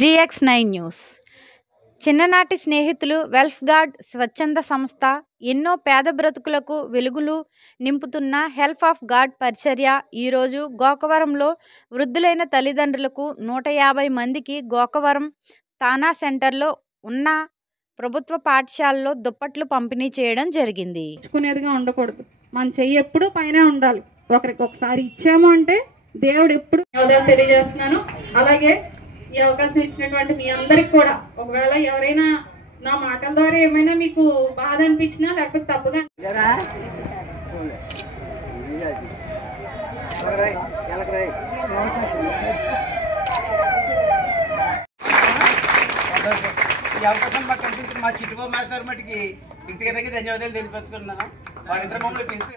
GX9 news. చిన్ననాటి స్నేహితులు వెల్ఫ్ gourd స్వచ్ఛంద సంస్థ ఎన్నో పేద బ్రతుకులకు వెలుగులు నింపుతున్న హెల్ప్ ఆఫ్ గాడ్ పరిచర్య ఈరోజు గోకవరంలో వృద్ధులైన తల్లిదండ్రులకు 150 మందికి గోకవరం తానా సెంటర్లో ఉన్న ప్రభుత్వ పాఠశాలలో దుప్పట్లు పంపిణీ చేయడం జరిగింది. ఉండకూడదు, మన చెయ్యి ఎప్పుడు పైన ఉండాలి. ఒకరికి ఒకసారి ఇచ్చాము అంటే దేవుడు ఎప్పుడు తెలియజేస్తున్నాను. అలాగే ఈ అవకాశం ఇచ్చినటువంటి మీ అందరికి కూడా ఒకవేళ ఎవరైనా నా మాటల ద్వారా ఏమైనా మీకు బాధ అనిపించినా లేకపోతే తప్పుగా ఈ అవకాశం మాకు కల్పించిన మా చిట్టుబాబు మాస్టర్ మటుకి ఇంటికి ధన్యవాదాలు తెలియపరుచుకున్నాను. వారిద్దరు మమ్మల్ని